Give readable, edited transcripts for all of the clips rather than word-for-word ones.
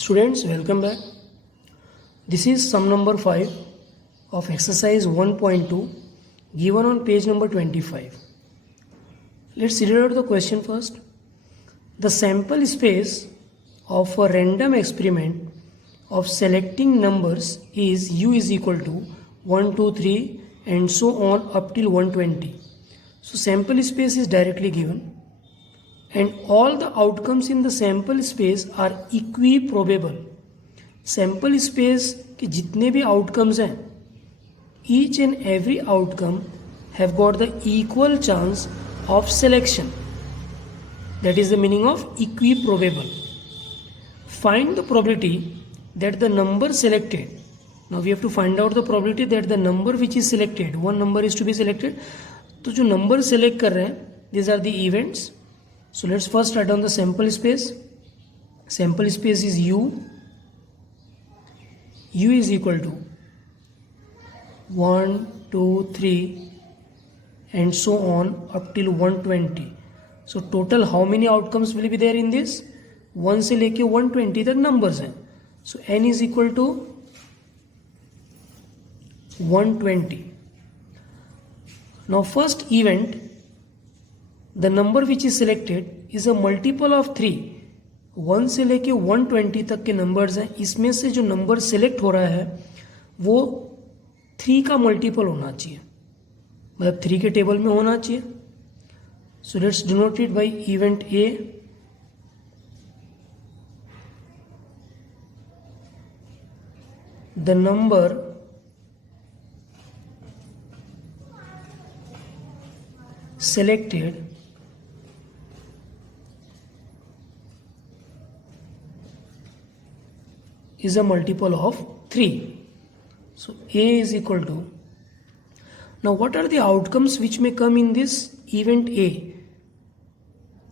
Students, welcome back. This is sum number 5 of exercise 1.2 given on page number 25. Let's read out the question first. The sample space of a random experiment of selecting numbers is u is equal to 1, 2, 3 and so on up till 120. So sample space is directly given. And all the outcomes in the sample space are equiprobable. Sample space के जितने भी outcomes हैं, each and every outcome have got the equal chance of selection. That is the meaning of equiprobable. Find the probability that the number selected. Now we have to find out the probability that the number which is selected, one number is to be selected. तो जो number select कर रहे हैं, these are the events. So let's first write down the sample space. Sample space is u. U is equal to 1, 2, 3 and so on up till 120. So total how many outcomes will be there in this? 1 से लेके 120 तक numbers हैं. So n is equal to 120. Now first event, the number which is selected is a multiple of 3. 1 से लेके 120 तक के numbers हैं. इसमें से जो नंबर सेलेक्ट हो रहा है वो 3 का मल्टीपल होना चाहिए, मतलब 3 के टेबल में होना चाहिए. So let's denote it by event A. The number selected is a multiple of 3. So A is equal to, now what are the outcomes which may come in this event A?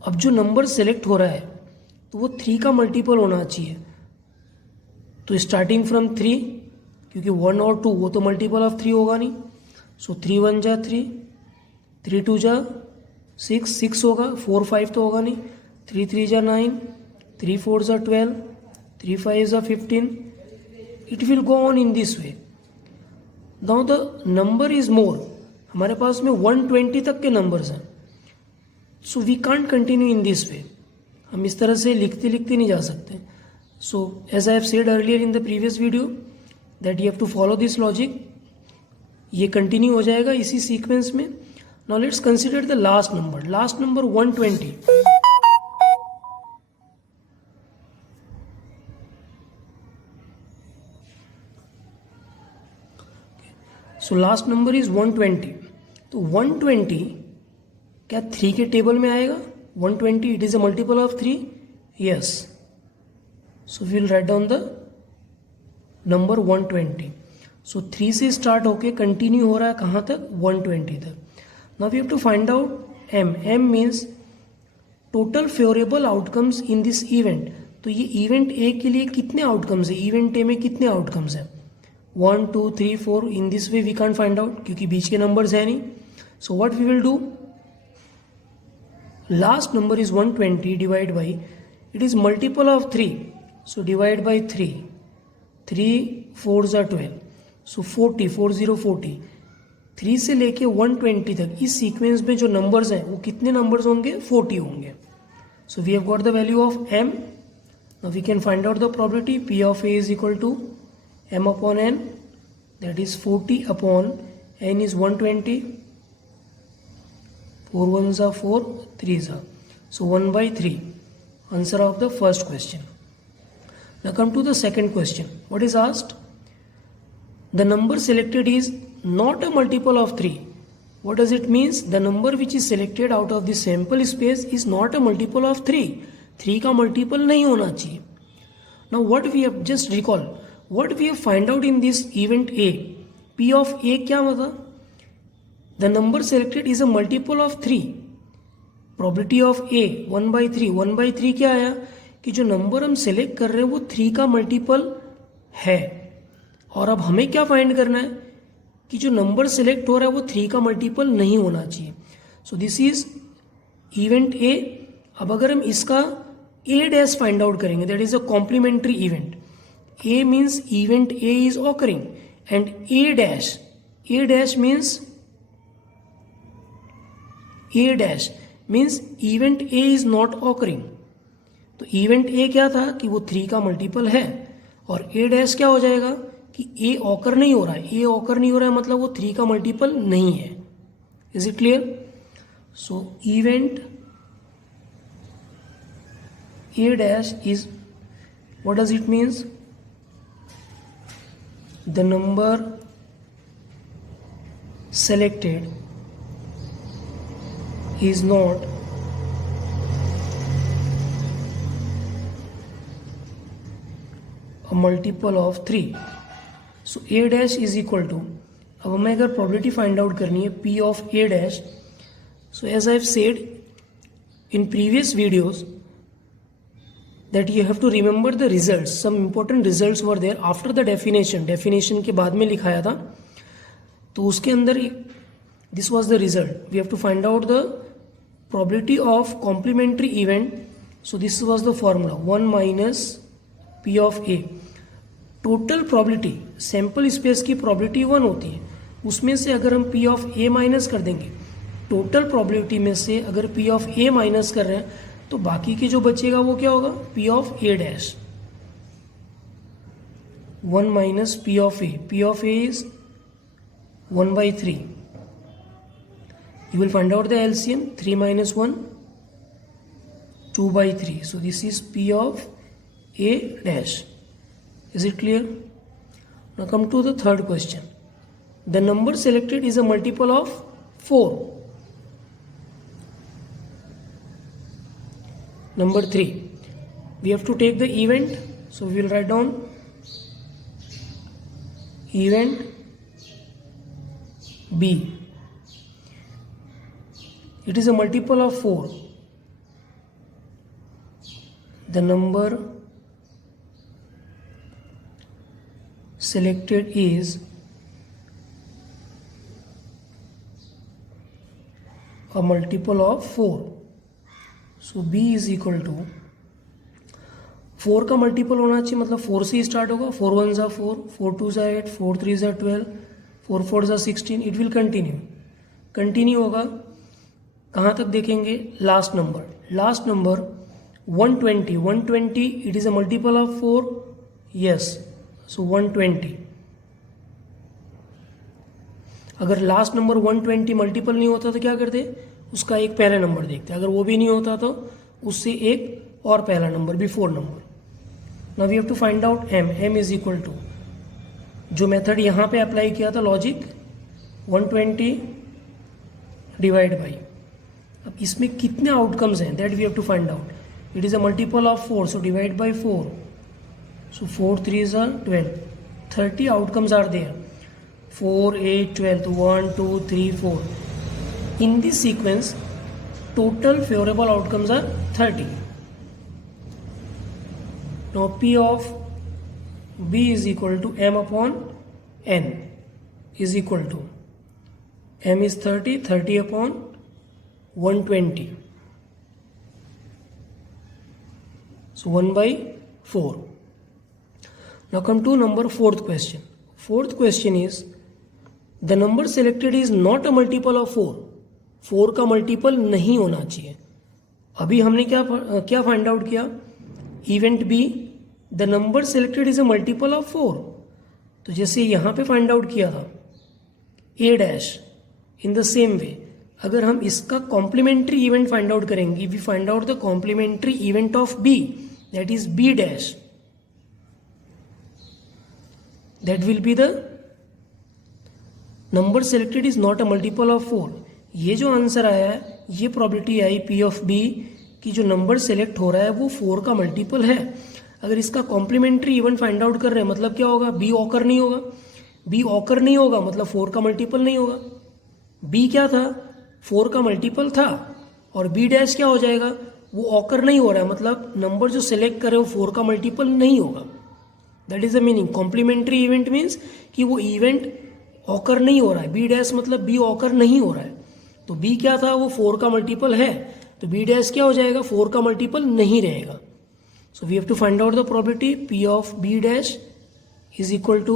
अब जो number select हो रहा है तो वो 3 का मल्टीपल होना चाहिए. तो स्टार्टिंग फ्रॉम 3, क्योंकि 1 और 2 वो तो मल्टीपल ऑफ 3 होगा नहीं. सो 3 1 जा 3, 3 2 जा 6, 6 होगा. 4 5 तो होगा नहीं. 3 3 जा 9, 3 4 जा 12, 3 5 जा 15. It will go on in this way. Now the number is more. हमारे पास में 120 तक के नंबर्स हैं. So we can't continue in this way. हम इस तरह से लिखते लिखते नहीं जा सकते. So as I have said earlier in the previous video that you have to follow this logic. ये कंटिन्यू हो जाएगा इसी सीक्वेंस में. Now let's consider the last number. Last number 120. So last number is 120. तो 120 क्या 3 के टेबल में आएगा? 120 it is a multiple of 3. Yes. So we will write down the number 120. So 3 से स्टार्ट होके कंटिन्यू हो रहा है कहाँ तक? 120 तक. Now we have to find out M. M means total favorable outcomes in this event. तो ये event A के लिए कितने outcomes है? Event A में कितने outcomes है? 1, 2, 3, 4. In this way we can't find out क्योंकि बीच के numbers है नहीं. So what we will do? Last number is 120 divided by, it is multiple of 3. So divide by 3. 3 4s are 12. So 40, 40, 40. 3 से लेके 120 तक इस सीक्वेंस में जो नंबर्स हैं वो कितने नंबर्स होंगे? 40 होंगे. So we have got the value of m. Now we can find out the probability p of a is equal to m upon n, that is 40 upon n is 120. 4 1s are 4, 3s are. So 1/3. Answer of the first question. Now come to the second question. What is asked? The number selected is not a multiple of 3. What does it means? The number which is selected out of the sample space is not a multiple of 3. 3 का multiple नहीं होना चाहिए. Now what we have just recall, what we have find out in this event A, P of A क्या मतलब? The number selected is a multiple of 3. Probability of A 1/3. 1/3 क्या आया कि जो नंबर हम सेलेक्ट कर रहे हैं वो 3 का मल्टीपल है. और अब हमें क्या फाइंड करना है कि जो नंबर सेलेक्ट हो रहा है वो 3 का मल्टीपल नहीं होना चाहिए. So this is event A. अब अगर हम इसका ए डैश फाइंड आउट करेंगे, that is a complementary event. A means event A is occurring and A dash means event A is not occurring. तो इवेंट ए क्या था कि वो 3 का मल्टीपल है, और ए डैश क्या हो जाएगा कि ए ऑकर नहीं हो रहा है. ए ऑकर नहीं हो रहा है मतलब वो 3 का मल्टीपल नहीं है. Is it clear? So event A dash is, what does it means? The number selected is not a multiple of 3. So a dash is equal to, अब हमें अगर probability find out करनी है p of a dash, so as I have said in previous videos that you have to remember the results. Some important results were there after the definition के बाद में लिखाया था, तो उसके अंदर this was the result. We have to find out the probability of complementary event. So this was the formula, 1 minus p of a. Total probability, sample space की probability 1 होती है, उसमें से अगर हम p of a माइनस कर देंगे, total probability में से अगर p of a माइनस कर रहे हैं तो बाकी के जो बचेगा वो क्या होगा, p of a dash. 1 minus p of a. p of a is 1/3. You will find out the LCM. 3 minus 1, 2/3. So this is p of a dash. Is it clear? Now come to the third question. The number selected is a multiple of 4. Number 3, we have to take the event, so we will write down event B. It is a multiple of 4. The number selected is a multiple of 4. So b is equal to 4 का मल्टीपल होना चाहिए, मतलब 4 से ही स्टार्ट होगा. 4 1 ज़ा 4, 4 2 ज़ा 8, 4 3 ज़ा 12, 4 4 ज़ा 16. इट विल कंटिन्यू होगा. कहाँ तक देखेंगे? Last number 120. It is a multiple of 4. Yes, so 120. अगर लास्ट नंबर 120 मल्टीपल नहीं होता तो क्या करते? उसका एक पहला नंबर देखते. अगर वो भी नहीं होता तो उससे एक और पहला number, before number. Now we have to find out m is equal to, जो मेथड यहाँ पे अप्लाई किया था लॉजिक, 120 डिवाइड बाई. अब इसमें कितने आउटकम्स हैं that we have to find out. It is a multiple of 4, so divide by 4. So 4 3 is 12. 30 outcomes are there. 4 8 12, तो 1 2 3 4. In this sequence, total favorable outcomes are 30. Now P of B is equal to M upon N is equal to, M is 30, 30 upon 120. So 1/4. Now come to number fourth question. Fourth question is, the number selected is not a multiple of 4. 4 का multiple नहीं होना चाहिए. अभी हमने क्या find out किया? Event B, the number selected is a multiple of 4. तो जैसे यहाँ पे फाइंड आउट किया था A dash, in the same way अगर हम इसका कॉम्प्लीमेंट्री इवेंट फाइंड आउट करेंगे, we find out the complementary event of B, that is B dash. That will be the number selected is not a multiple of 4. ये जो answer आया है, ये probability I P of B कि जो number select हो रहा है वो 4 का मल्टीपल है. अगर इसका कॉम्प्लीमेंट्री इवेंट फाइंड आउट कर रहे हैं मतलब क्या होगा? बी ऑकर नहीं होगा. बी ऑकर नहीं होगा मतलब 4 का मल्टीपल नहीं होगा. बी क्या था? 4 का मल्टीपल था. और बी डैश क्या हो जाएगा? वो ऑकर नहीं हो रहा है मतलब नंबर जो सेलेक्ट करे वो 4 का मल्टीपल नहीं होगा. That is the meaning. Complementary event means कि वो इवेंट ऑकर नहीं हो रहा है. बी डैश मतलब बी ऑकर नहीं हो रहा है. तो b क्या था? वो 4 का मल्टीपल है, तो b डैश क्या हो जाएगा? 4 का मल्टीपल नहीं रहेगा. So we have to find out the probability P of B dash is equal to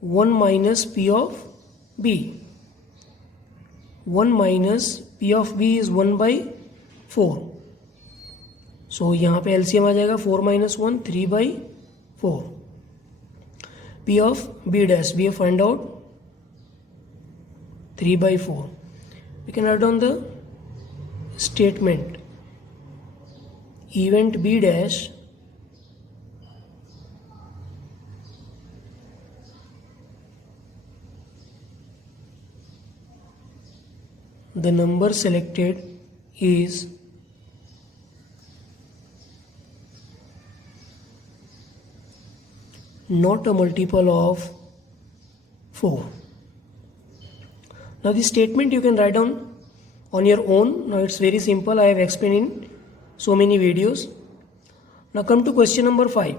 1 minus P of B. 1 minus P of B is 1 by 4. So यहाँ पे LCM आ जाएगा 4 minus 1 3 by 4. P of B dash we have find out 3 by 4. We can write down the statement. Event B dash the number selected is not a multiple of 4. Now this statement you can write down on your own. Now it's very simple. I have explained in so many videos. Now come to question number 5.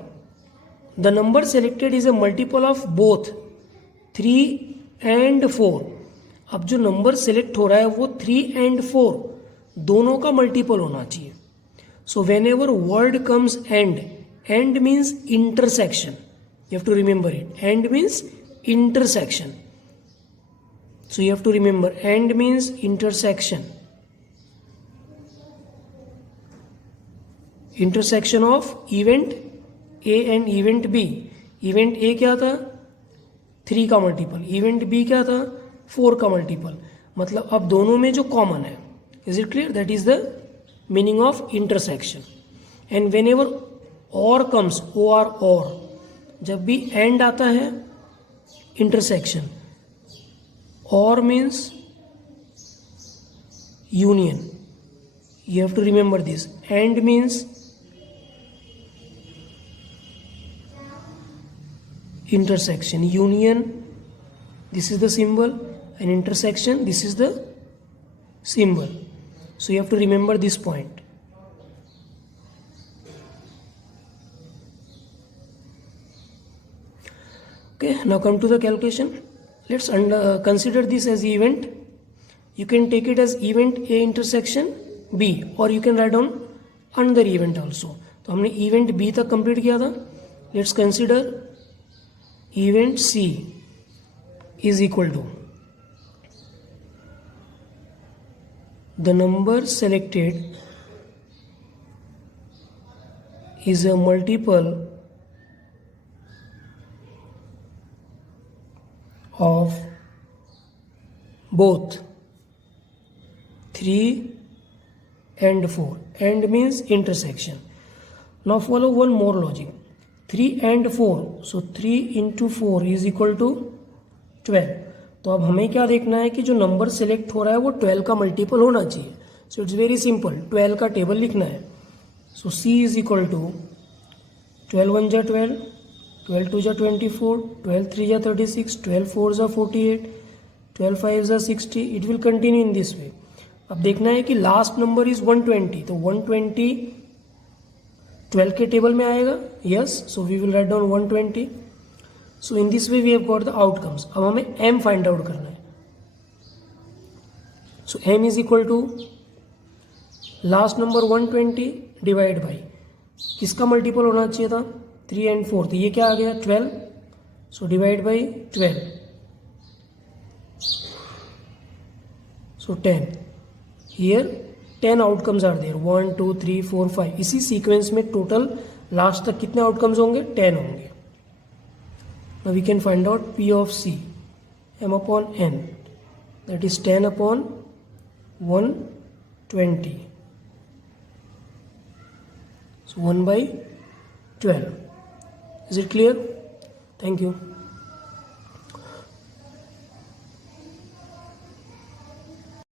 The number selected is a multiple of both 3 and 4. अब जो number select हो रहा है वो 3 and 4 दोनों का मल्टीपल होना चाहिए. So when ever word comes and means intersection. You have to remember it. And means intersection. So you have to remember and means intersection. Intersection of event A and event B. Event A क्या था? 3 का multiple. Event B क्या था? 4 का मल्टीपल. मतलब अब दोनों में जो कॉमन है. Is it clear? That is the meaning of intersection. And whenever or comes, or जब भी एंड आता है intersection. Or means union. You have to remember this. And means intersection. Union, this is the symbol, and intersection, this is the symbol. So you have to remember this point. Okay, now come to the calculation. Let's consider this as event. You can take it as event A intersection B, or you can write down another event also. तो हमने event B तक complete किया था. Let's consider event C is equal to the number selected is a multiple of both 3 and 4. And means intersection. Now follow one more logic. 3 and 4. So 3 into 4 is equal to 12. तो अब हमें क्या देखना है कि जो नंबर सेलेक्ट हो रहा है वो 12 का मल्टीपल होना चाहिए. So it's very simple. 12 का टेबल लिखना है. सो C इज इक्वल टू 12 1 जा 12, 12 2 जा 24, 12 3 जा 36, 12 4 जा 48, 12 5 जा 60. It will continue in this वे. अब देखना है कि लास्ट नंबर इज 120. तो 120 12 के टेबल में आएगा. Yes, so we will write down 120. So in this way we have got the outcomes. अब हमें m फाइंड आउट करना है. So m is equal to last number 120 divide by किसका multiple होना चाहिए था? 3 and 4. तो ये क्या आ गया? 12. So divide by 12. So 10. Here 10 outcomes are there. 1 2 3 4 5. इसी सीक्वेंस में टोटल लास्ट तक कितने आउटकम्स होंगे? 10 होंगे. Now we can find out P of C m upon n, that is 10 upon 120. So 1 by 12. Is it clear? Thank you.